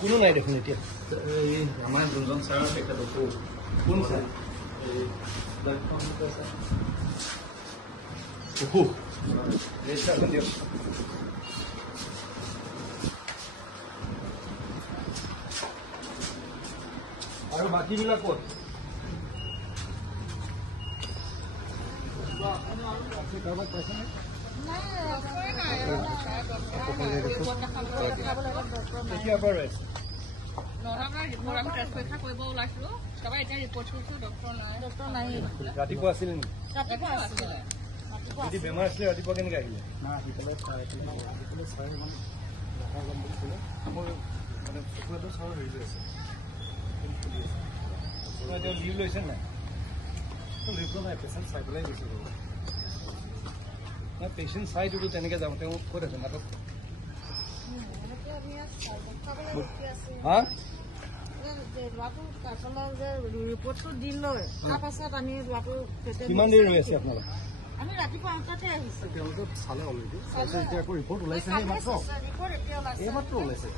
কোনো নাই দেখোন এতিয়া আমাৰ যোনজন ছাৰ তেখেতকো কোন ছাৰ দিয়ক আৰু বাকীবিলাক ক'ত কাৰোবাক পাইছে নে কেতিয়াৰ পৰা ৰৈ আছে ৰাতিপুৱা আছিল নেকি যদি বেমাৰ আছিলে ৰাতিপুৱা কেনেকৈ আহিলে মানে চকুৱাটো চাৰ হেৰি হৈ আছে এতিয়া লিভ লৈছে নাই লিভ লোৱা নাই পেচেণ্ট চাই পেলাই গৈছে নাই পেচেণ্ট চাইটোতো তেনেকৈ যাওঁ তেওঁ ক'ত আছে মাতক হা কিমান দেৰি ৰৈ আছে আপোনালোক আমি ৰাতিপুৱা 8টাতে আহিছোঁ তেওঁলোকে চালে অলৰেডি চাইছে এতিয়া আকৌ ৰিপৰ্ট ওলাইছে নে এইমাত্ৰ ওলাইছে